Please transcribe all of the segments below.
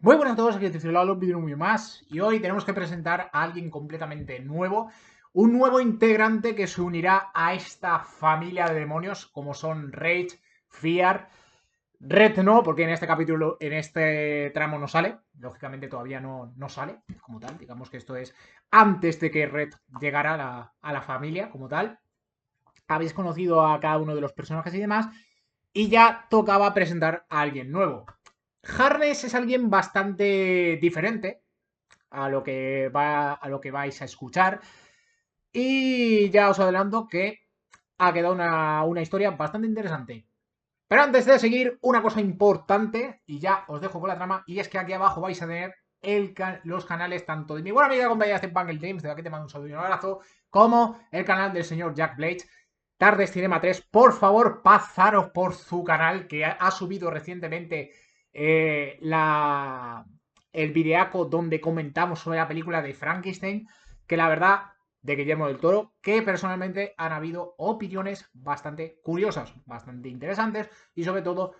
Muy buenas a todos, aquí te un vídeo muy más y hoy tenemos que presentar a alguien completamente nuevo, un nuevo integrante que se unirá a esta familia de demonios como son Rage, Fear, Red no, porque en este capítulo, en este tramo no sale, lógicamente todavía no sale como tal, digamos que esto es antes de que Red llegara a la familia como tal. Habéis conocido a cada uno de los personajes y demás y ya tocaba presentar a alguien nuevo. Harness es alguien bastante diferente a lo que vais a escuchar. Y ya os adelanto que ha quedado una historia bastante interesante. Pero antes de seguir, una cosa importante, y ya os dejo con la trama, y es que aquí abajo vais a tener los canales tanto de mi buena amiga compañera de Bungle James, de la que te mando un saludo y un abrazo, como el canal del señor Jack Blades, Tardes Cinema 3. Por favor, pasaros por su canal, que ha subido recientemente el videaco donde comentamos sobre la película de Frankenstein, que la verdad, de Guillermo del Toro, que personalmente han habido opiniones bastante curiosas, bastante interesantes y sobre todo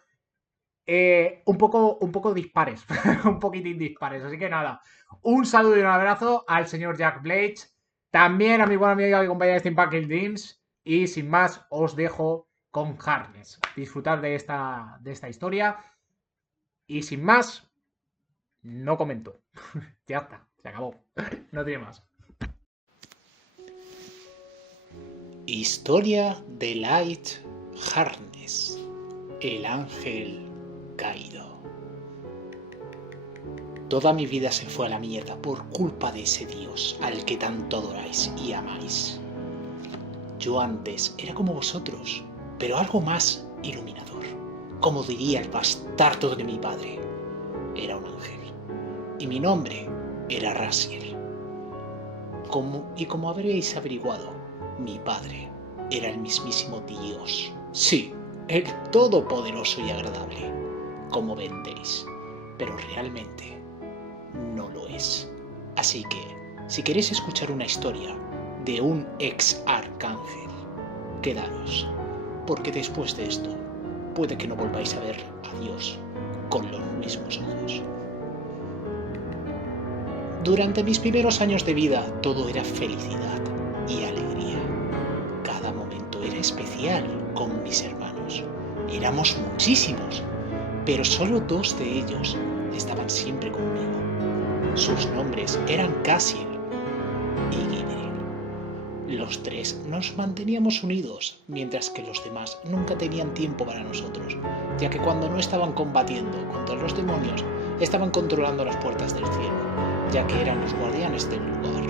un poco dispares, un poquitín dispares. Así que nada, un saludo y un abrazo al señor Jack Blades, también a mi buena amiga y compañera de Steampunk Dreams, y sin más os dejo con Harness. Disfrutar de esta historia y sin más, no comento. Ya está, se acabó. No tiene más. Historia de Light Harness, el ángel caído. Toda mi vida se fue a la mierda por culpa de ese Dios al que tanto adoráis y amáis. Yo antes era como vosotros, pero algo más iluminador. Como diría el bastardo de mi padre, era un ángel. Y mi nombre era Raziel. Como habréis averiguado, mi padre era el mismísimo Dios. Sí, el todopoderoso y agradable, como vendéis, pero realmente no lo es. Así que, si queréis escuchar una historia de un ex arcángel, quedaros, porque después de esto, puede que no volváis a ver a Dios con los mismos ojos. Durante mis primeros años de vida, todo era felicidad y alegría. Cada momento era especial con mis hermanos. Éramos muchísimos, pero solo 2 de ellos estaban siempre conmigo. Sus nombres eran Cassiel y Gabriel. Los 3 nos manteníamos unidos, mientras que los demás nunca tenían tiempo para nosotros, ya que cuando no estaban combatiendo contra los demonios, estaban controlando las puertas del cielo, ya que eran los guardianes del lugar.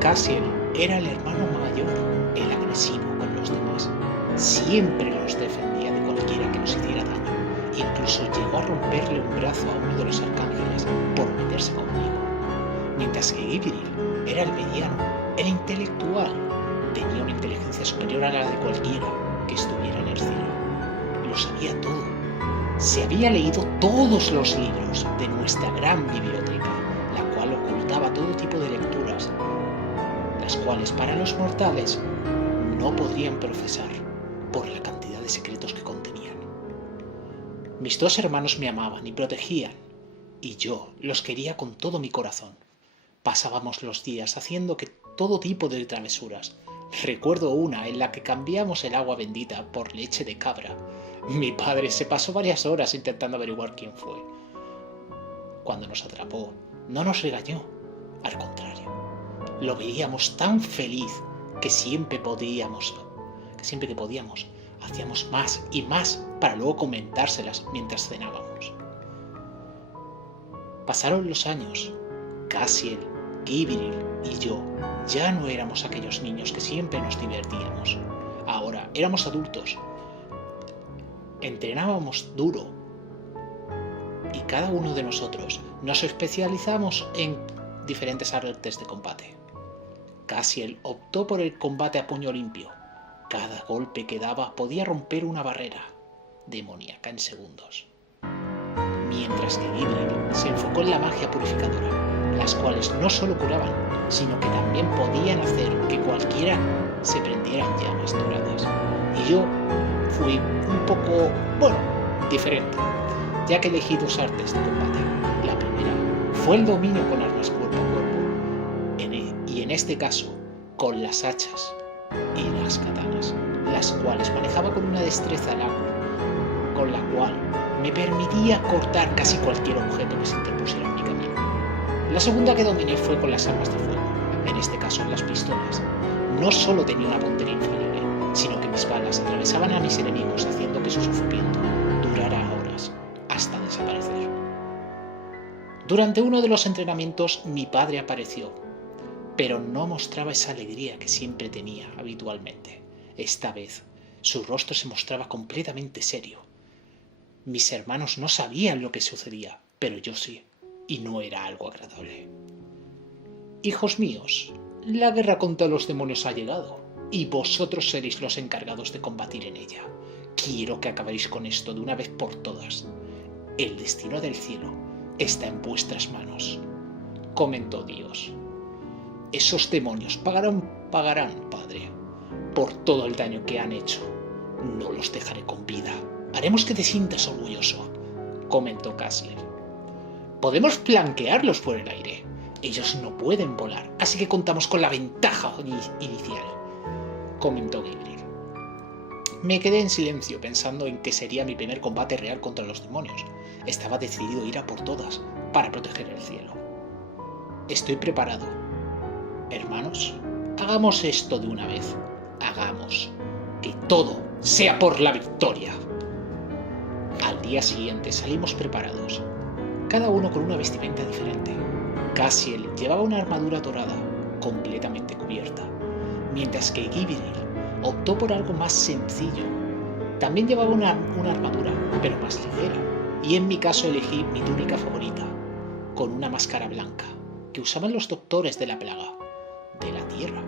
Cassiel era el hermano mayor, el agresivo con los demás. Siempre los defendía de cualquiera que nos hiciera daño. Incluso llegó a romperle un brazo a uno de los arcángeles por meterse conmigo. Mientras que Gabriel era el mediano, el intelectual. Tenía una inteligencia superior a la de cualquiera que estuviera en el cielo. Lo sabía todo. Se había leído todos los libros de nuestra gran biblioteca, la cual ocultaba todo tipo de lecturas, las cuales para los mortales no podrían procesar por la cantidad de secretos que contenían. Mis 2 hermanos me amaban y protegían, y yo los quería con todo mi corazón. Pasábamos los días haciendo todo tipo de travesuras. Recuerdo una en la que cambiamos el agua bendita por leche de cabra. Mi padre se pasó varias horas intentando averiguar quién fue. Cuando nos atrapó, no nos regañó, al contrario. Lo veíamos tan feliz que siempre que podíamos, hacíamos más y más para luego comentárselas mientras cenábamos. Pasaron los años. Cassiel, Gabriel y yo ya no éramos aquellos niños que siempre nos divertíamos. Ahora éramos adultos. Entrenábamos duro. Y cada uno de nosotros nos especializamos en diferentes artes de combate. Cassiel optó por el combate a puño limpio. Cada golpe que daba podía romper una barrera demoníaca en segundos. Mientras que Gabriel se enfocó en la magia purificadora, las cuales no solo curaban, sino que también podían hacer que cualquiera se prendiera en llamas doradas. Y yo fui un poco, diferente. ya que elegí dos artes de combate. La primera fue el dominio con armas cuerpo a cuerpo, y en este caso con las hachas y las katanas, las cuales manejaba con una destreza lacro, con la cual me permitía cortar casi cualquier objeto que se interpusiera en mi camino. La segunda que dominé fue con las armas de fuego, en este caso las pistolas. No solo tenía una puntería infalible, sino que mis balas atravesaban a mis enemigos haciendo que su sufrimiento durara horas, hasta desaparecer. Durante uno de los entrenamientos mi padre apareció, pero no mostraba esa alegría que siempre tenía habitualmente. Esta vez, su rostro se mostraba completamente serio. Mis hermanos no sabían lo que sucedía, pero yo sí, y no era algo agradable. Hijos míos, la guerra contra los demonios ha llegado, y vosotros seréis los encargados de combatir en ella. Quiero que acabéis con esto de una vez por todas. El destino del cielo está en vuestras manos, comentó Dios. Esos demonios pagarán, padre, por todo el daño que han hecho. No los dejaré con vida. Haremos que te sientas orgulloso, comentó Casler. Podemos flanquearlos por el aire. Ellos no pueden volar, así que contamos con la ventaja inicial, comentó Gabriel. Me quedé en silencio pensando en que sería mi primer combate real contra los demonios. Estaba decidido a ir a por todas para proteger el cielo. Estoy preparado. Hermanos, hagamos esto de una vez. Hagamos que todo sea por la victoria. Al día siguiente salimos preparados, cada uno con una vestimenta diferente. Cassiel llevaba una armadura dorada, completamente cubierta, mientras que Gabriel optó por algo más sencillo. También llevaba una armadura, pero más ligera, y en mi caso elegí mi túnica favorita, con una máscara blanca, que usaban los doctores de la plaga, de la tierra.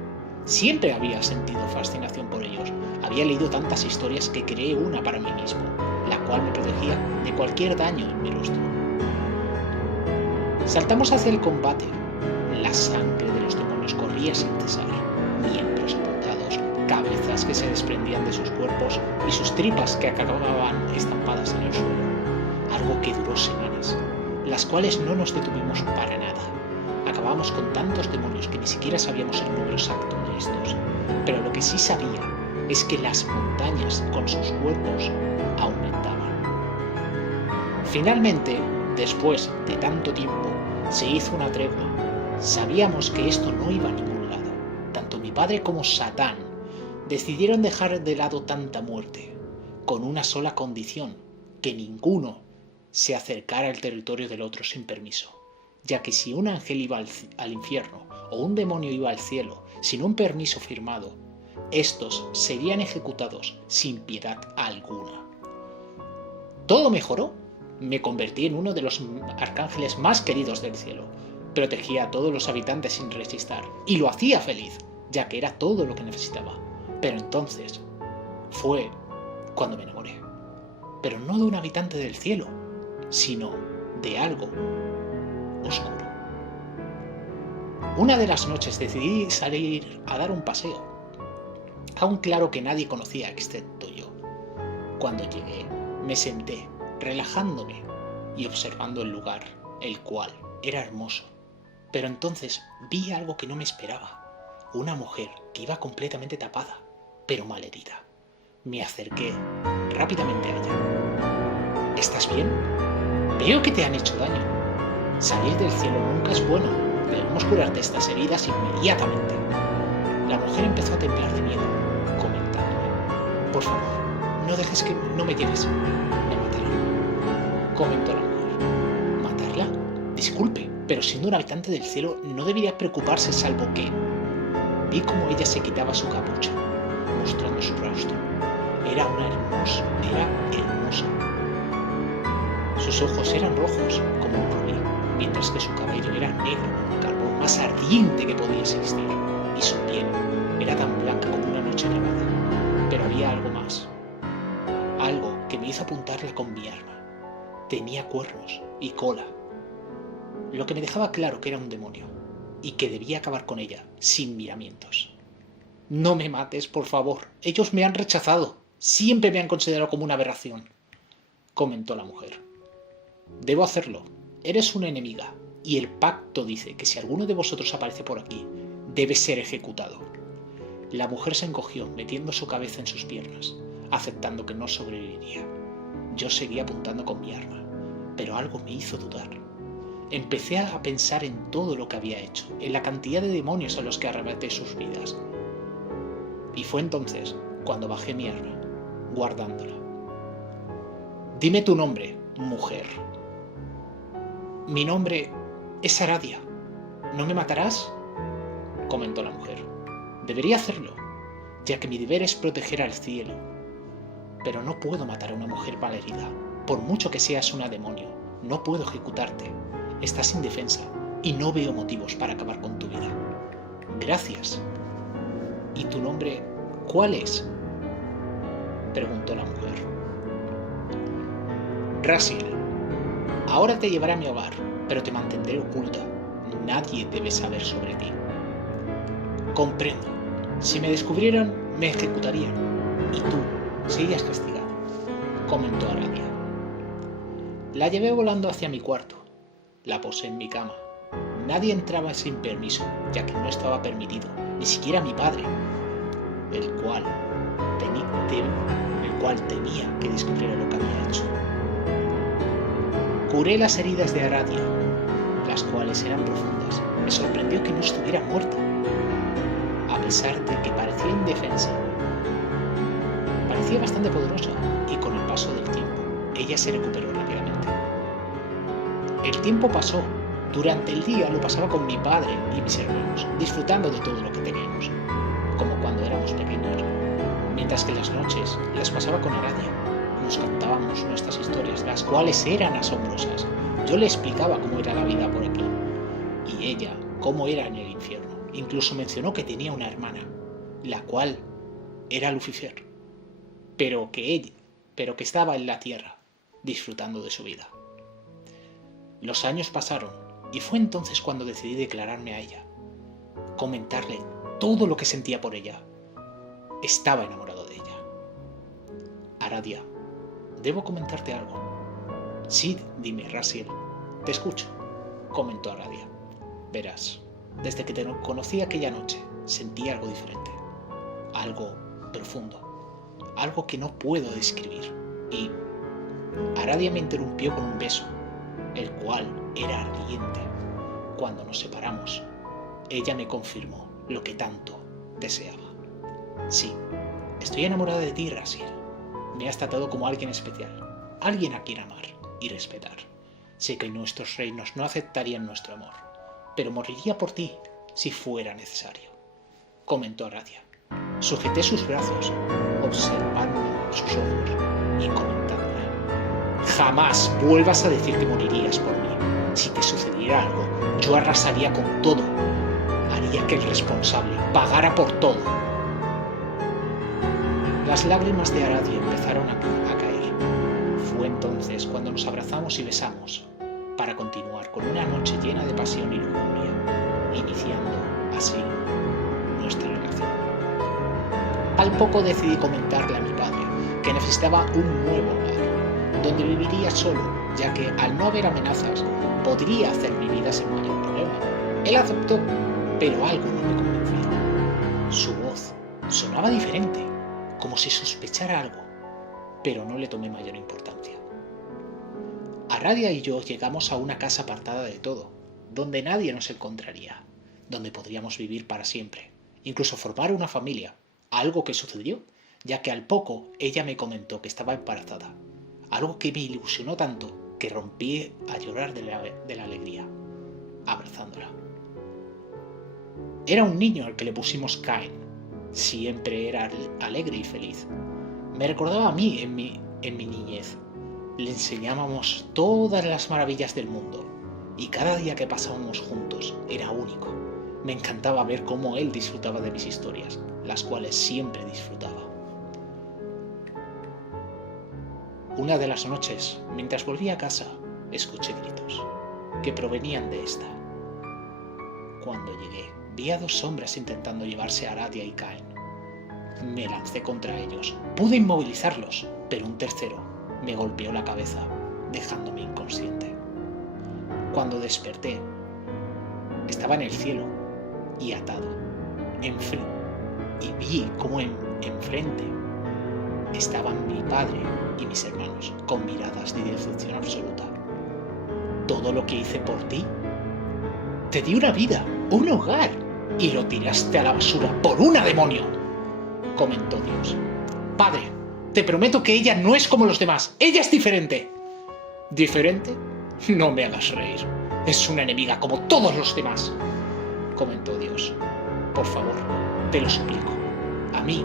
Siempre había sentido fascinación por ellos. Había leído tantas historias que creé una para mí mismo, la cual me protegía de cualquier daño en mi rostro. Saltamos hacia el combate. La sangre de los demonios corría sin cesar, miembros apuntados, cabezas que se desprendían de sus cuerpos y sus tripas que acababan estampadas en el suelo. Algo que duró semanas, las cuales no nos detuvimos para nada. Acabamos con tantos demonios que ni siquiera sabíamos el número exacto de estos, pero lo que sí sabía es que las montañas con sus cuerpos aumentaban. Finalmente, después de tanto tiempo, se hizo una tregua. Sabíamos que esto no iba a ningún lado. Tanto mi padre como Satán decidieron dejar de lado tanta muerte, con una sola condición: que ninguno se acercara al territorio del otro sin permiso, ya que si un ángel iba al infierno o un demonio iba al cielo sin un permiso firmado, estos serían ejecutados sin piedad alguna. Todo mejoró. Me convertí en uno de los arcángeles más queridos del cielo. Protegía a todos los habitantes sin resistir, y lo hacía feliz, ya que era todo lo que necesitaba. Pero entonces fue cuando me enamoré. Pero no de un habitante del cielo, sino de algo oscuro. Una de las noches decidí salir a dar un paseo, a un claro que nadie conocía excepto yo. Cuando llegué, me senté, relajándome y observando el lugar, el cual era hermoso. Pero entonces vi algo que no me esperaba. Una mujer que iba completamente tapada, pero malherida. Me acerqué rápidamente a ella. ¿Estás bien? Veo que te han hecho daño. Salir del cielo nunca es bueno. Debemos curarte estas heridas inmediatamente. La mujer empezó a temblar de miedo, comentándome: por favor, no dejes que no me lleves. Me matarán, comentó la mujer. ¿Matarla? Disculpe, pero siendo un habitante del cielo no debería preocuparse, salvo que... Vi cómo ella se quitaba su capucha, mostrando su rostro. Era hermosa. Sus ojos eran rojos, como un rubí, mientras que su cabello era negro como el carbón más ardiente que podía existir, y su piel era tan blanca como una noche nevada. Pero había algo más. Algo que me hizo apuntarla con mi arma. Tenía cuernos y cola, lo que me dejaba claro que era un demonio, y que debía acabar con ella sin miramientos. No me mates, por favor. Ellos me han rechazado. Siempre me han considerado como una aberración, comentó la mujer. Debo hacerlo. Eres una enemiga, y el pacto dice que si alguno de vosotros aparece por aquí, debe ser ejecutado. La mujer se encogió, metiendo su cabeza en sus piernas, aceptando que no sobreviviría. Yo seguía apuntando con mi arma, pero algo me hizo dudar. Empecé a pensar en todo lo que había hecho, en la cantidad de demonios a los que arrebaté sus vidas. Y fue entonces cuando bajé mi arma, guardándola. Dime tu nombre, mujer. Mi nombre es Aradia. ¿No me matarás? Comentó la mujer. Debería hacerlo, ya que mi deber es proteger al cielo. Pero no puedo matar a una mujer malherida. Por mucho que seas una demonio, no puedo ejecutarte. Estás indefensa y no veo motivos para acabar con tu vida. Gracias. ¿Y tu nombre cuál es? Preguntó la mujer. Raziel. Ahora te llevaré a mi hogar, pero te mantendré oculta. Nadie debe saber sobre ti. Comprendo. Si me descubrieran, me ejecutarían. Y tú serías castigado, comentó Aradia. La llevé volando hacia mi cuarto. La posé en mi cama. Nadie entraba sin permiso, ya que no estaba permitido, ni siquiera mi padre, el cual temía que descubriera lo que había hecho. Curé las heridas de Aradia, las cuales eran profundas. Me sorprendió que no estuviera muerta, a pesar de que parecía indefensa. Parecía bastante poderosa, y con el paso del tiempo, ella se recuperó rápidamente. El tiempo pasó. Durante el día lo pasaba con mi padre y mis hermanos, disfrutando de todo lo que teníamos, como cuando éramos pequeños. Mientras que las noches las pasaba con Aradia. Nos contábamos nuestras historias, las cuales eran asombrosas. Yo le explicaba cómo era la vida por aquí, y ella cómo era en el infierno. Incluso mencionó que tenía una hermana, la cual era Lucifer, pero que estaba en la tierra, disfrutando de su vida. Los años pasaron, y fue entonces cuando decidí declararme a ella, comentarle todo lo que sentía por ella. Estaba enamorado de ella. Aradia, debo comentarte algo. Sí, dime, Raziel. Te escucho, comentó Aradia. Verás, desde que te conocí aquella noche, sentí algo diferente. Algo profundo. Algo que no puedo describir. Y Aradia me interrumpió con un beso, el cual era ardiente. Cuando nos separamos, ella me confirmó lo que tanto deseaba. Sí, estoy enamorada de ti, Raziel. Me has tratado como alguien especial, alguien a quien amar y respetar. Sé que nuestros reinos no aceptarían nuestro amor, pero moriría por ti si fuera necesario, comentó Aradia. Sujeté sus brazos, observando sus ojos y comentándole: jamás vuelvas a decir que morirías por mí. Si te sucediera algo, yo arrasaría con todo. Haría que el responsable pagara por todo. Las lágrimas de Aradia empezaron a caer. Fue entonces cuando nos abrazamos y besamos, para continuar con una noche llena de pasión y lujuria, iniciando así nuestra relación. Al poco decidí comentarle a mi padre que necesitaba un nuevo hogar, donde viviría solo, ya que al no haber amenazas, podría hacer mi vida sin mayor problema. Él aceptó, pero algo no me convenció. Su voz sonaba diferente, como si sospechara algo, pero no le tomé mayor importancia. Aradia y yo llegamos a una casa apartada de todo, donde nadie nos encontraría, donde podríamos vivir para siempre, incluso formar una familia, algo que sucedió, ya que al poco ella me comentó que estaba embarazada, algo que me ilusionó tanto que rompí a llorar de la alegría, abrazándola. Era un niño al que le pusimos Cain. Siempre era alegre y feliz. Me recordaba a mí en mi niñez. Le enseñábamos todas las maravillas del mundo, y cada día que pasábamos juntos era único. Me encantaba ver cómo él disfrutaba de mis historias, las cuales siempre disfrutaba. Una de las noches, mientras volvía a casa, escuché gritos, que provenían de esta. Cuando llegué, vi a dos sombras intentando llevarse a Aradia y Cain. Me lancé contra ellos. Pude inmovilizarlos, pero un tercero me golpeó la cabeza, dejándome inconsciente. Cuando desperté, estaba en el cielo y atado, y vi como enfrente estaban mi padre y mis hermanos, con miradas de decepción absoluta. ¿Todo lo que hice por ti? Te di una vida, un hogar, y lo tiraste a la basura por una, demonio, comentó Dios. Padre, te prometo que ella no es como los demás, ella es diferente. ¿Diferente? No me hagas reír. Es una enemiga como todos los demás, comentó Dios. Por favor, te lo suplico. A mí,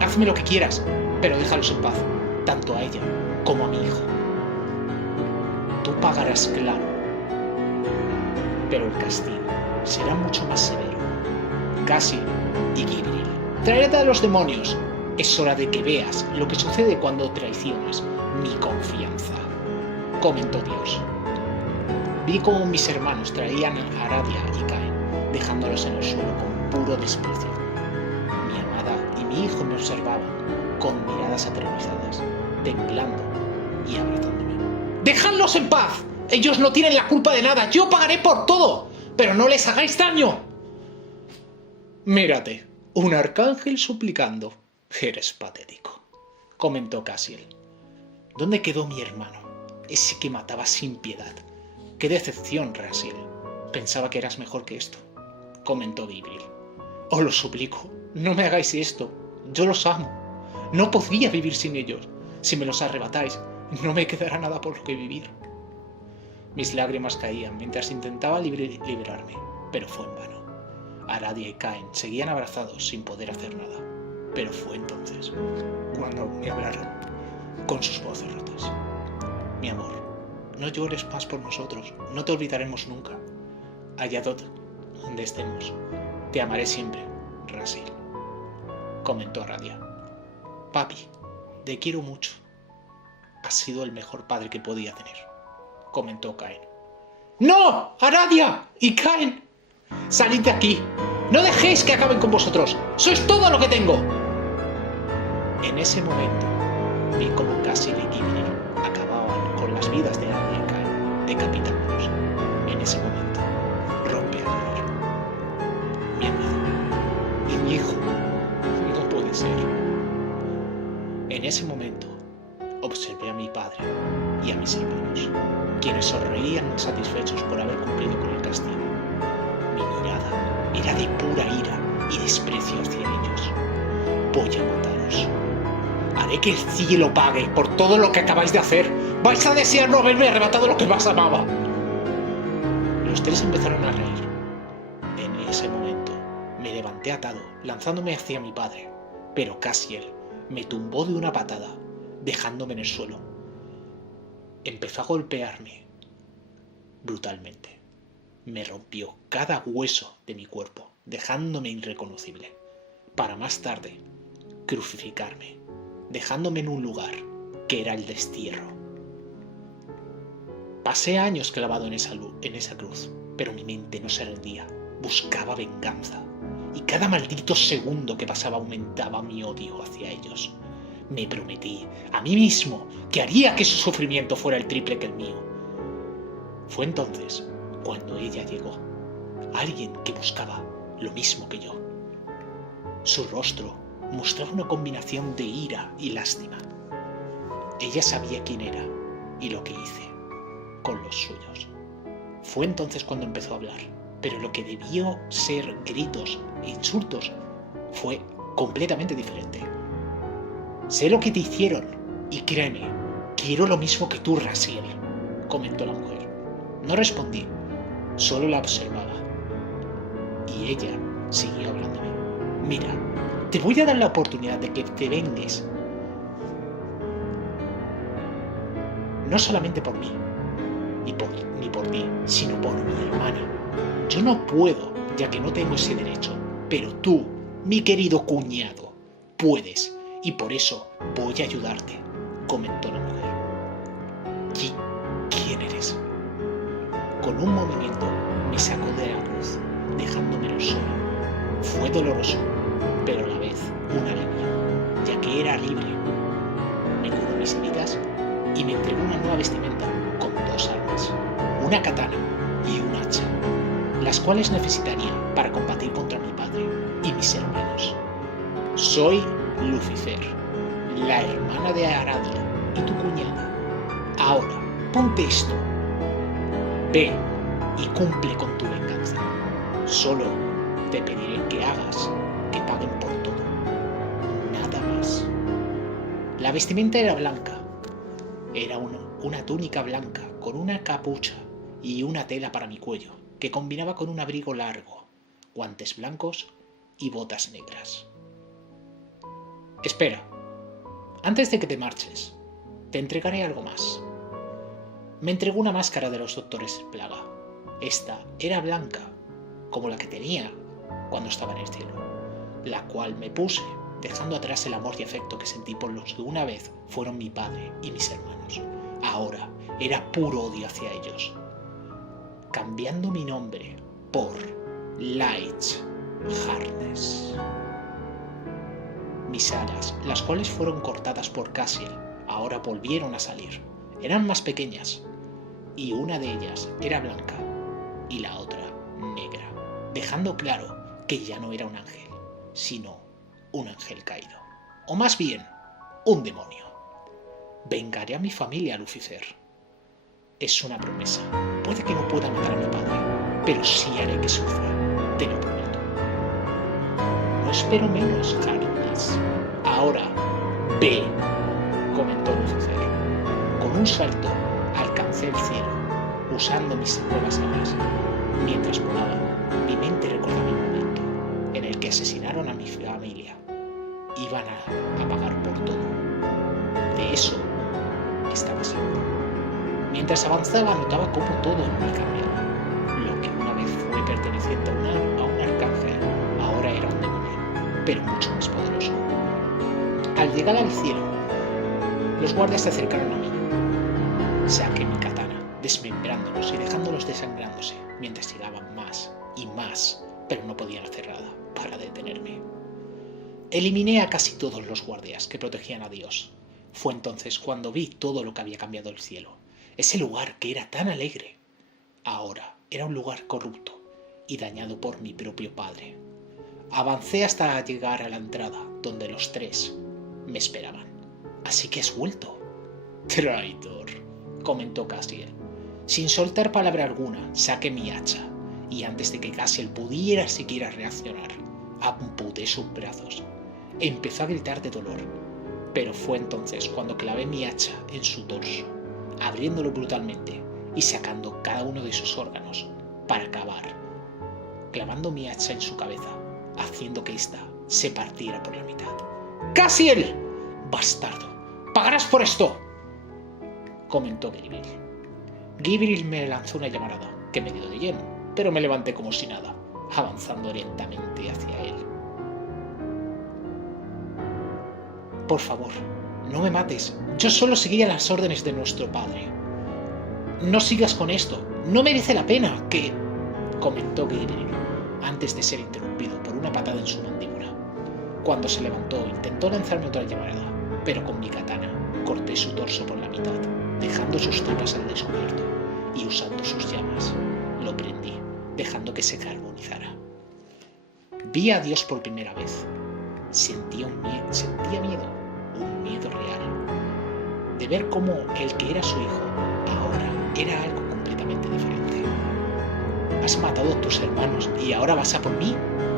hazme lo que quieras, pero déjalos en paz, tanto a ella como a mi hijo. Tú pagarás, claro, pero el castigo será mucho más severo. Cassiel y Gabriel, traed a los demonios. Es hora de que veas lo que sucede cuando traicionas mi confianza, comentó Dios. Vi cómo mis hermanos traían a Aradia y Cain, dejándolos en el suelo con puro desprecio. Mi amada y mi hijo me observaban con miradas aterrorizadas, temblando y abrazándome. ¡Dejadlos en paz! Ellos no tienen la culpa de nada. Yo pagaré por todo, pero no les hagáis daño. Mírate, un arcángel suplicando. Eres patético, comentó Cassiel. ¿Dónde quedó mi hermano? Ese que mataba sin piedad. Qué decepción, Raziel. Pensaba que eras mejor que esto, comentó Gabriel. Os lo suplico, no me hagáis esto. Yo los amo. No podría vivir sin ellos. Si me los arrebatáis, no me quedará nada por lo que vivir. Mis lágrimas caían mientras intentaba liberarme, pero fue en vano. Aradia y Cain seguían abrazados sin poder hacer nada. Pero fue entonces cuando me hablaron con sus voces rotas. Mi amor, no llores más por nosotros, no te olvidaremos nunca. Allá donde estemos, te amaré siempre, Raziel, comentó Aradia. Papi, te quiero mucho. Has sido el mejor padre que podía tener, comentó Cain. ¡No! ¡Aradia y Cain! ¡Salid de aquí! ¡No dejéis que acaben con vosotros! ¡Sois todo lo que tengo! En ese momento vi como Cassiel y Gabriel acababan con las vidas de Aradia y Cain, decapitándolos. En ese momento rompí a llorar. Mi amado y mi hijo, no puede ser. En ese momento observé a mi padre y a mis hermanos, quienes sonreían satisfechos por haber cumplido con el castigo. Mi mirada era de pura ira y desprecio hacia ellos. Voy a mataros. Haré que el cielo pague por todo lo que acabáis de hacer. Vais a desear no haberme arrebatado lo que más amaba. Los tres empezaron a reír. En ese momento me levanté atado, lanzándome hacia mi padre, pero Cassiel me tumbó de una patada, dejándome en el suelo. Empezó a golpearme brutalmente. Me rompió cada hueso de mi cuerpo, dejándome irreconocible, para más tarde crucificarme, dejándome en un lugar que era el destierro. Pasé años clavado en esa cruz, pero mi mente no se rendía, buscaba venganza, y cada maldito segundo que pasaba aumentaba mi odio hacia ellos. Me prometí a mí mismo que haría que su sufrimiento fuera el triple que el mío. Fue entonces cuando ella llegó, alguien que buscaba lo mismo que yo. Su rostro mostraba una combinación de ira y lástima. Ella sabía quién era y lo que hice con los suyos. Fue entonces cuando empezó a hablar, pero lo que debió ser gritos e insultos fue completamente diferente. Sé lo que te hicieron y créeme, quiero lo mismo que tú, Raziel, comentó la mujer. No respondí, solo la observaba. Y ella siguió hablándome. Mira, te voy a dar la oportunidad de que te vengues. No solamente por mí, ni por ti, sino por mi hermana. Yo no puedo, ya que no tengo ese derecho, pero tú, mi querido cuñado, puedes, y por eso voy a ayudarte, comentó la mujer. ¿Quién eres? Con un movimiento me sacó de la cruz, dejándome en el suelo. Fue doloroso, pero a la vez un alivio, ya que era libre. Me curó mis heridas y me entregó una nueva vestimenta con 2 armas, una katana y un hacha, las cuales necesitaría para combatir contra mi padre y mis hermanos. Soy Lucifer, la hermana de Aradia y tu cuñada. Ahora, ponte esto. Ve y cumple con tu venganza. Solo te pediré que hagas que paguen por todo. Nada más. La vestimenta era blanca. Era una túnica blanca con una capucha y una tela para mi cuello, que combinaba con un abrigo largo, guantes blancos y botas negras. Espera, antes de que te marches, te entregaré algo más. Me entregó una máscara de los doctores Plaga. Esta era blanca, como la que tenía cuando estaba en el cielo, la cual me puse, dejando atrás el amor y afecto que sentí por los que una vez fueron mi padre y mis hermanos. Ahora era puro odio hacia ellos. Cambiando mi nombre por Light Harness. Mis alas, las cuales fueron cortadas por Cassiel, ahora volvieron a salir. Eran más pequeñas, y una de ellas era blanca y la otra negra, dejando claro que ya no era un ángel, sino un ángel caído. O más bien, un demonio. Vengaré a mi familia, Lucifer. Es una promesa. Puede que no pueda matar a mi padre, pero sí haré que sufra. Te lo prometo. No espero menos, Harkness. Ahora, ve, comentó Lucifer. Con un salto, alcancé el cielo, usando mis nuevas alas. Mientras volaba, mi mente recordaba el momento en el que asesinaron a mi familia. Iban a pagar por todo. De eso estaba seguro. Mientras avanzaba, notaba cómo todo en mí cambiaba. Lo que una vez fue perteneciente a un arcángel, ahora era un demonio, pero mucho más poderoso. Al llegar al cielo, los guardias se acercaron a mí. Saqué mi katana, desmembrándolos y dejándolos desangrándose, mientras llegaban más y más, pero no podían hacer nada para detenerme. Eliminé a casi todos los guardias que protegían a Dios. Fue entonces cuando vi todo lo que había cambiado el cielo. Ese lugar que era tan alegre, ahora era un lugar corrupto y dañado por mi propio padre. Avancé hasta llegar a la entrada, donde los tres me esperaban. Así que has vuelto. Traidor, comentó Cassiel. Sin soltar palabra alguna, saqué mi hacha, y antes de que Cassiel pudiera siquiera reaccionar, amputé sus brazos. Empezó a gritar de dolor, pero fue entonces cuando clavé mi hacha en su torso, abriéndolo brutalmente y sacando cada uno de sus órganos para acabar, clavando mi hacha en su cabeza, haciendo que ésta se partiera por la mitad. ¡Cassiel! ¡Bastardo! ¡Pagarás por esto!, comentó Gabriel. Gabriel me lanzó una llamarada que me dio de lleno, pero me levanté como si nada, avanzando lentamente hacia él. Por favor, no me mates. Yo solo seguía las órdenes de nuestro padre. No sigas con esto. No merece la pena que... comentó Gabriel, antes de ser interrumpido por una patada en su mandíbula. Cuando se levantó, intentó lanzarme otra llamarada, pero con mi katana corté su torso por la mitad, dejando sus tripas al descubierto, y usando sus llamas, lo prendí, dejando que se carbonizara. Vi a Dios por primera vez. Sentía miedo, un miedo real, de ver cómo el que era su hijo ahora era algo completamente diferente. Has matado a tus hermanos y ahora vas a por mí.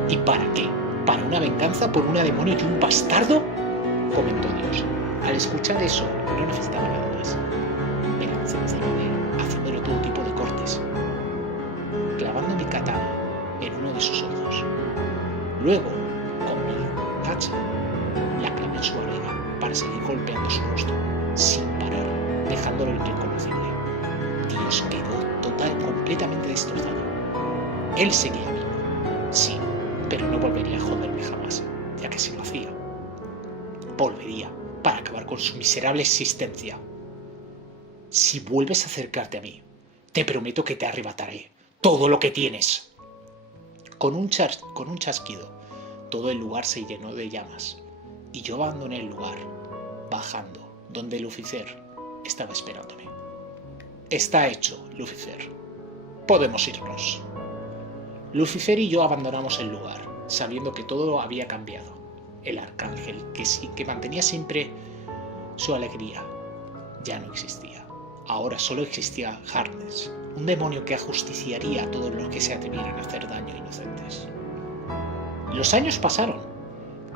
¿Y para qué? ¿Para una venganza por una demonio y un bastardo?, comentó Dios. Al escuchar eso, no necesitaba nada más. Me lancé encima de él, haciéndole todo tipo de cortes, clavando mi katana en uno de sus ojos. Luego, con mi hacha, la clavé en su oreja para seguir golpeando su rostro, sin parar, dejándolo irreconocible. Dios quedó completamente destrozado. Él seguía vivo, sí, pero no volvería a joderme jamás, ya que si lo hacía, volvería para acabar con su miserable existencia. Si vuelves a acercarte a mí, te prometo que te arrebataré todo lo que tienes. Con un chasquido, todo el lugar se llenó de llamas, y yo abandoné el lugar, bajando donde Lucifer estaba esperándome. Está hecho, Lucifer. podemos irnos. Lucifer y yo abandonamos el lugar, sabiendo que todo había cambiado. El arcángel, que mantenía siempre su alegría, ya no existía. Ahora solo existía Harkness, un demonio que ajusticiaría a todos los que se atrevieran a hacer daño a inocentes. Los años pasaron,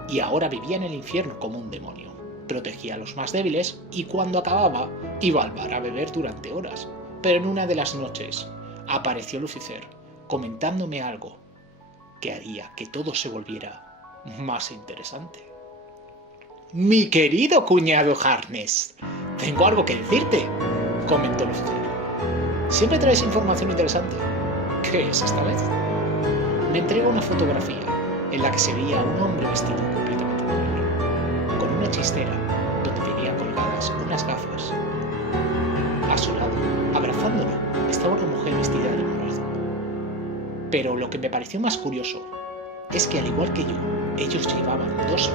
y ahora vivía en el infierno como un demonio. Protegía a los más débiles, y cuando acababa, iba al bar a beber durante horas. Pero en una de las noches, apareció Lucifer, comentándome algo que haría que todo se volviera más interesante. «Mi querido cuñado Harkness, tengo algo que decirte», comentó Lucifer. «Siempre traes información interesante. ¿Qué es esta vez?». Me entregó una fotografía en la que se veía a un hombre vestido completamente de negro, con una chistera donde tenía colgadas unas gafas. A su lado, abrazándolo, estaba una mujer vestida de morado. Pero lo que me pareció más curioso es que, al igual que yo, ellos llevaban dos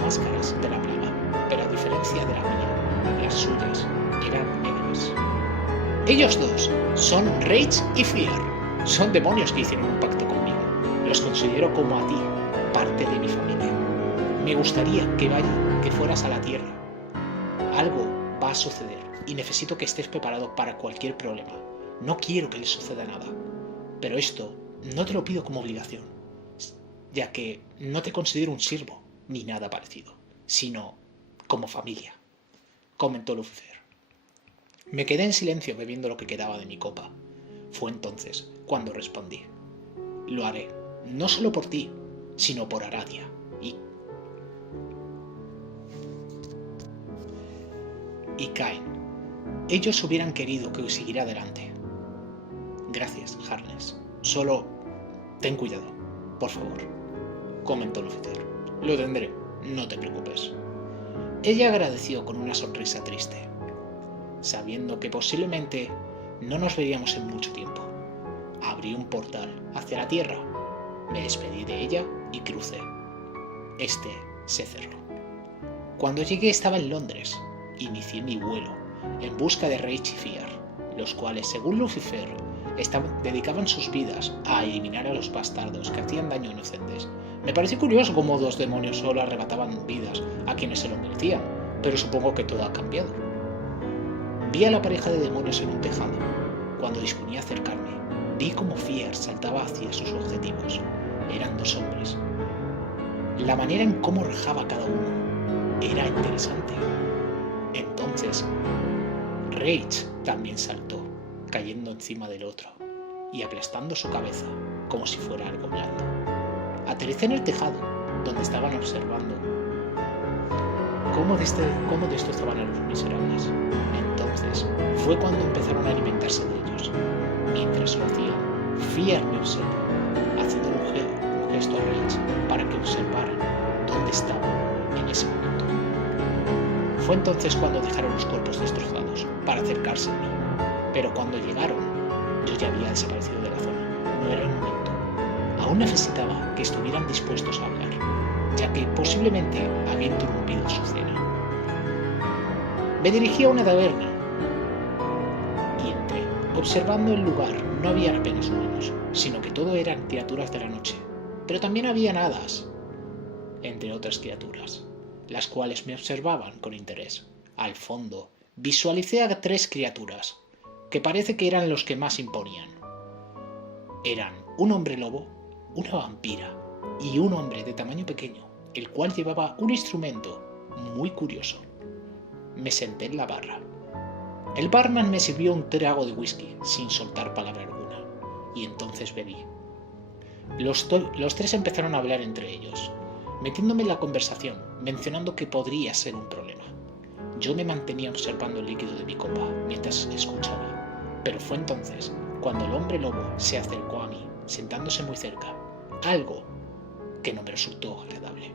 máscaras de la plaga, pero a diferencia de la mía, las suyas eran negras. Ellos dos son Rage y Fear. Son demonios que hicieron un pacto conmigo. Los considero como a ti, parte de mi familia. Me gustaría que fueras a la Tierra. Algo va a suceder y necesito que estés preparado para cualquier problema. No quiero que les suceda nada. Pero esto no te lo pido como obligación, ya que no te considero un siervo ni nada parecido, sino como familia, comentó Lucifer. Me quedé en silencio bebiendo lo que quedaba de mi copa. Fue entonces cuando respondí: lo haré, no solo por ti, sino por Aradia y Cain. Ellos hubieran querido que siguiera adelante. Gracias, Harkness. Solo ten cuidado, por favor, comentó Lucifer. Lo tendré, no te preocupes. Ella agradeció con una sonrisa triste, sabiendo que posiblemente no nos veríamos en mucho tiempo. Abrí un portal hacia la Tierra, me despedí de ella y crucé. Este se cerró. Cuando llegué estaba en Londres. Inicié mi vuelo en busca de Rage y Fear, los cuales, según Lucifer, dedicaban sus vidas a eliminar a los bastardos que hacían daño a inocentes. Me pareció curioso cómo dos demonios solo arrebataban vidas a quienes se lo merecían, pero supongo que todo ha cambiado. Vi a la pareja de demonios en un tejado. Cuando disponía a acercarme, vi cómo Fear saltaba hacia sus objetivos. Eran dos hombres. La manera en cómo rajaba cada uno era interesante. Entonces, Rage también saltó, cayendo encima del otro y aplastando su cabeza como si fuera algo blando. Aterricé en el tejado, donde estaban observando cómo destrozaban a los miserables. Entonces fue cuando empezaron a alimentarse de ellos. Mientras lo hacían, Fear me observó, haciendo un gesto a Rage para que observaran dónde estaba en ese momento. Fue entonces cuando dejaron los cuerpos destrozados para acercarse a mí. Pero cuando llegaron, yo ya había desaparecido de la zona. No era el momento. Aún necesitaba que estuvieran dispuestos a hablar, ya que posiblemente había interrumpido su cena. Me dirigí a una taberna y entré. Observando el lugar, no había apenas humanos, sino que todo eran criaturas de la noche. Pero también habían hadas, entre otras criaturas, las cuales me observaban con interés. Al fondo, visualicé a 3 criaturas, que parece que eran los que más imponían. Eran un hombre lobo, una vampira y un hombre de tamaño pequeño, el cual llevaba un instrumento muy curioso. Me senté en la barra. El barman me sirvió un trago de whisky, sin soltar palabra alguna, y entonces bebí. Los 3 empezaron a hablar entre ellos, metiéndome en la conversación, mencionando que podría ser un problema. Yo me mantenía observando el líquido de mi copa mientras escuchaba, pero fue entonces cuando el hombre lobo se acercó a mí, sentándose muy cerca, algo que no me resultó agradable.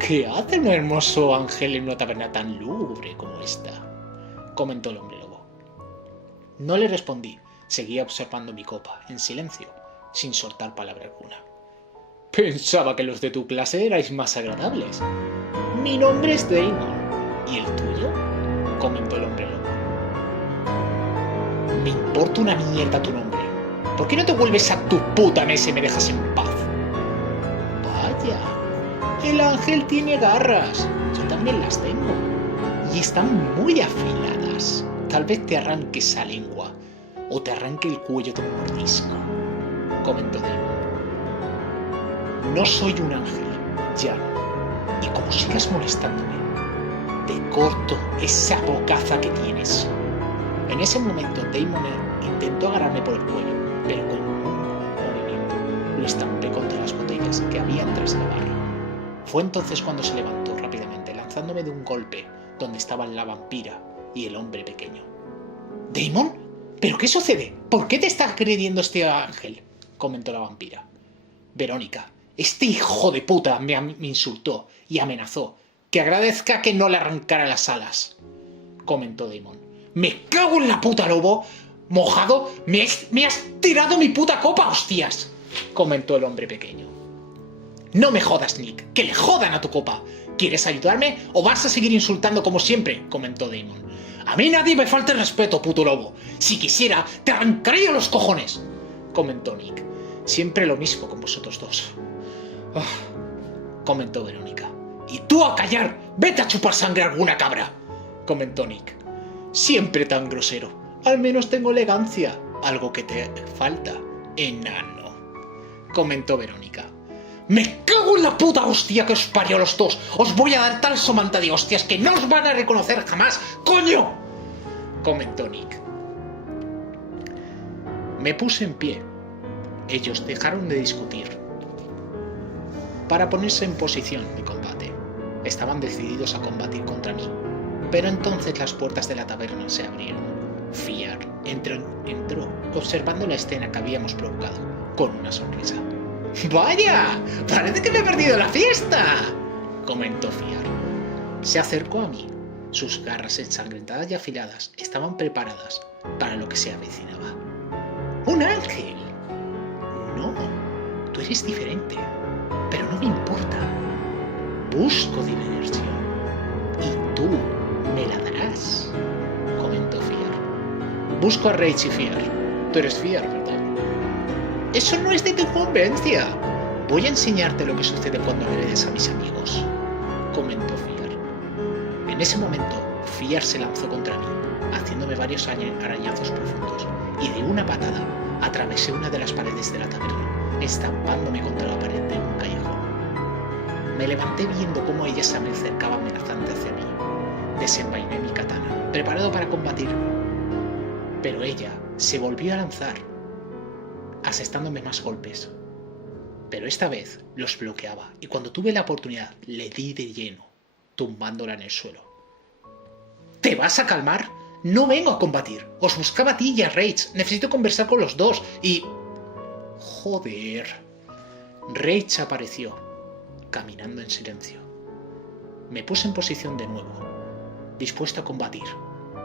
«¿Qué hace un hermoso ángel en una taberna tan lúgubre como esta?», comentó el hombre lobo. No le respondí, seguía observando mi copa, en silencio, sin soltar palabra alguna. «Pensaba que los de tu clase erais más agradables. Mi nombre es Damon. ¿Y el tuyo?», comentó el hombre lobo. Me importa una mierda tu nombre. ¿Por qué no te vuelves a tu puta mesa y me dejas en paz? Vaya, el ángel tiene garras. Yo también las tengo. Y están muy afiladas. Tal vez te arranque esa lengua o te arranque el cuello de un mordisco, comentó Damon. No soy un ángel, ya no. Y como sigas molestándome, te corto esa bocaza que tienes. En ese momento Damon intentó agarrarme por el cuello, pero con un movimiento lo estampé contra las botellas que había tras la barra. Fue entonces cuando se levantó rápidamente, lanzándome de un golpe donde estaban la vampira y el hombre pequeño. ¿Damon? ¿Pero qué sucede? ¿Por qué te está agrediendo este ángel?, comentó la vampira. Verónica, este hijo de puta me insultó y amenazó que agradezca que no le arrancara las alas, comentó Damon. ¡Me cago en la puta, lobo! ¡Mojado! ¡Me has tirado mi puta copa, hostias!, comentó el hombre pequeño. No me jodas, Nick, que le jodan a tu copa. ¿Quieres ayudarme o vas a seguir insultando como siempre?, comentó Damon. A mí nadie me falta el respeto, puto lobo. Si quisiera, te arrancaría los cojones, comentó Nick. Siempre lo mismo con vosotros dos, comentó Verónica. Y tú a callar, vete a chupar sangre a alguna cabra, comentó Nick. Siempre tan grosero. Al menos tengo elegancia, algo que te falta, enano, comentó Verónica. ¡Me cago en la puta hostia que os parió a los dos! ¡Os voy a dar tal somanta de hostias que no os van a reconocer jamás! ¡Coño!, comentó Nick. Me puse en pie. Ellos dejaron de discutir para ponerse en posición de combate. Estaban decididos a combatir contra mí. Pero entonces las puertas de la taberna se abrieron. Fiar entró observando la escena que habíamos provocado, con una sonrisa. ¡Vaya! ¡Parece que me he perdido la fiesta!, comentó Fiar. Se acercó a mí. Sus garras ensangrentadas y afiladas estaban preparadas para lo que se avecinaba. ¡Un ángel! No, tú eres diferente, pero no me importa. Busco diversión y tú me la darás, comentó Fiar. Busco a Rage y Fiar. Tú eres Fiar, ¿verdad? Eso no es de tu incumbencia. Voy a enseñarte lo que sucede cuando agredes a mis amigos, comentó Fiar. En ese momento, Fiar se lanzó contra mí, haciéndome varios arañazos profundos, y de una patada atravesé una de las paredes de la taberna, estampándome contra la pared de un callejón. Me levanté viendo cómo ella se me acercaba amenazante hacia mí. Desenvainé mi katana, preparado para combatir, pero ella se volvió a lanzar, asestándome más golpes. Pero esta vez los bloqueaba, y cuando tuve la oportunidad le di de lleno, tumbándola en el suelo. ¿Te vas a calmar? No vengo a combatir. Os buscaba a ti y a Rage. Necesito conversar con los dos y... Joder. Rage apareció, caminando en silencio. Me puse en posición de nuevo, dispuesto a combatir,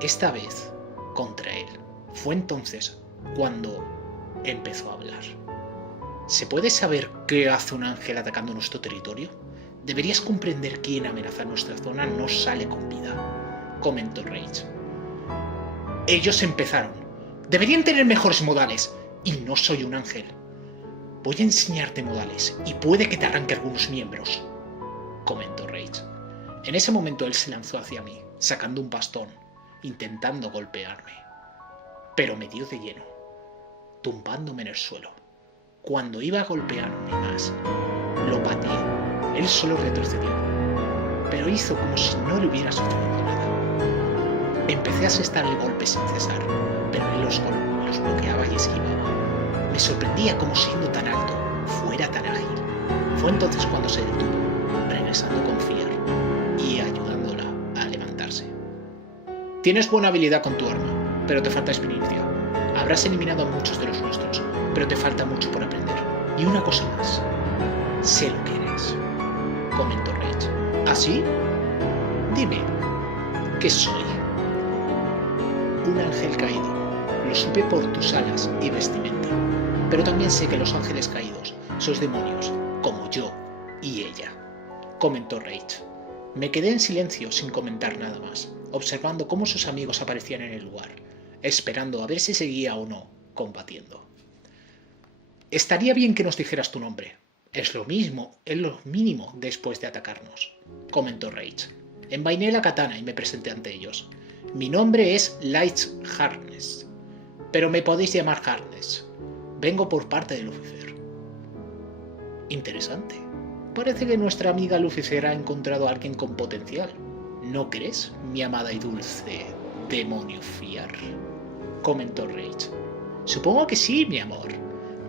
esta vez contra él. Fue entonces cuando empezó a hablar. ¿Se puede saber qué hace un ángel atacando nuestro territorio? Deberías comprender que quien amenaza nuestra zona no sale con vida, comentó Rage. Ellos empezaron. Deberían tener mejores modales, y no soy un ángel. Voy a enseñarte modales, y puede que te arranque algunos miembros, comentó Rage. En ese momento él se lanzó hacia mí, sacando un bastón, intentando golpearme. Pero me dio de lleno, tumbándome en el suelo. Cuando iba a golpearme más, lo pateé. Él solo retrocedió, pero hizo como si no le hubiera sucedido nada. Empecé a asestarle golpes sin cesar, pero él los bloqueaba y esquivaba. Me sorprendía cómo siendo tan alto, fuera tan ágil. Fue entonces cuando se detuvo, regresando con Fiar y ayudándola a levantarse. Tienes buena habilidad con tu arma, pero te falta experiencia. Habrás eliminado a muchos de los nuestros, pero te falta mucho por aprender. Y una cosa más. Sé lo que eres, comentó Rage. ¿Así? Dime, ¿qué soy? Un ángel caído. Lo supe por tus alas y vestimenta. Pero también sé que los ángeles caídos son demonios, como yo y ella, comentó Rage. Me quedé en silencio sin comentar nada más, observando cómo sus amigos aparecían en el lugar. esperando a ver si seguía o no combatiendo. Estaría bien que nos dijeras tu nombre. Es lo mínimo después de atacarnos, comentó Rage. Envainé la katana y me presenté ante ellos. Mi nombre es Light Harkness, pero me podéis llamar Harkness. Vengo por parte de Lucifer. Interesante. Parece que nuestra amiga Lucifer ha encontrado a alguien con potencial. ¿No crees, mi amada y dulce demonio Fear?, comentó Rage. Supongo que sí, mi amor.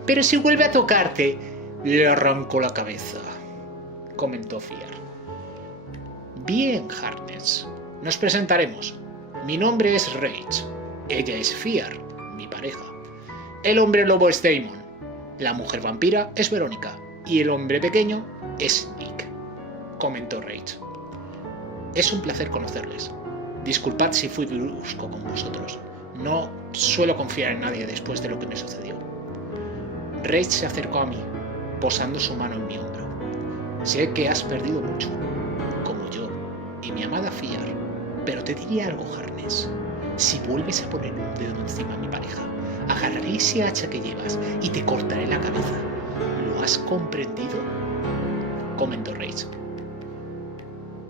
Pero si vuelve a tocarte, le arranco la cabeza, comentó Fear. Bien, Harkness. Nos presentaremos. Mi nombre es Rage. Ella es Fear, mi pareja. El hombre lobo es Damon. La mujer vampira es Verónica. Y el hombre pequeño es Nick, comentó Rage. Es un placer conocerles. Disculpad si fui brusco con vosotros. No suelo confiar en nadie después de lo que me sucedió. Rage se acercó a mí, posando su mano en mi hombro. Sé que has perdido mucho, como yo y mi amada Fear, pero te diría algo, Harkness. Si vuelves a poner un dedo encima de mi pareja, agarraré ese hacha que llevas y te cortaré la cabeza. ¿Lo has comprendido?, comentó Rage.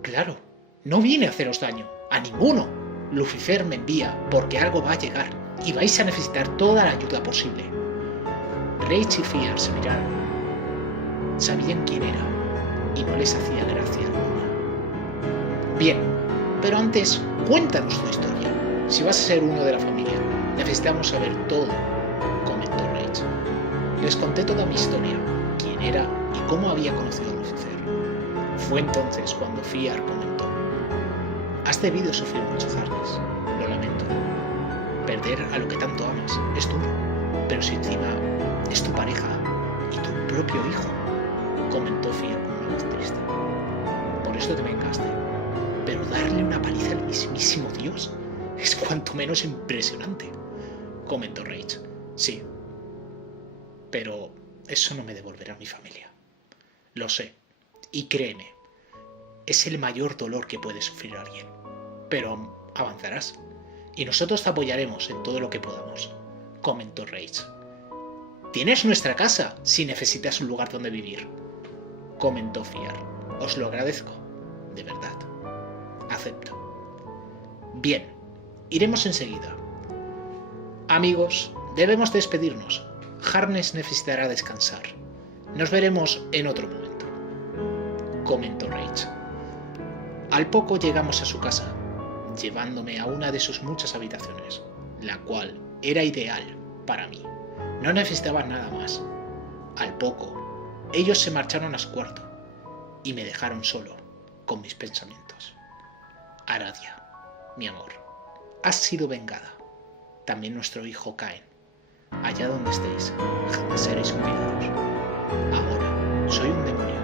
Claro, no vine a haceros daño, a ninguno. Lucifer me envía porque algo va a llegar y vais a necesitar toda la ayuda posible. Rage y Fear se miraron. Sabían quién era y no les hacía gracia alguna. Bien, pero antes, cuéntanos tu historia. Si vas a ser uno de la familia, necesitamos saber todo, comentó Rage. Les conté toda mi historia, quién era y cómo había conocido a Lucifer. Fue entonces cuando Fear comentó: has debido sufrir mucho, Harkness. Lo lamento. Perder a lo que tanto amas es duro, pero si encima es tu pareja y tu propio hijo, comentó Fear con una voz triste. Por esto te vengaste, pero darle una paliza al mismísimo Dios es cuanto menos impresionante, comentó Rage. Sí, pero eso no me devolverá a mi familia. Lo sé, y créeme, es el mayor dolor que puede sufrir alguien. Pero avanzarás, y nosotros te apoyaremos en todo lo que podamos, comentó Rage. Tienes nuestra casa si necesitas un lugar donde vivir, comentó Fear. Os lo agradezco, de verdad. Acepto. Bien, iremos enseguida. Amigos, debemos despedirnos. Harkness necesitará descansar. Nos veremos en otro momento, comentó Rage. Al poco llegamos a su casa, llevándome a una de sus muchas habitaciones, la cual era ideal para mí. No necesitaba nada más. Al poco, ellos se marcharon a su cuarto y me dejaron solo con mis pensamientos. Aradia, mi amor, has sido vengada. También nuestro hijo Cain. Allá donde estéis, jamás seréis olvidados. Ahora soy un demonio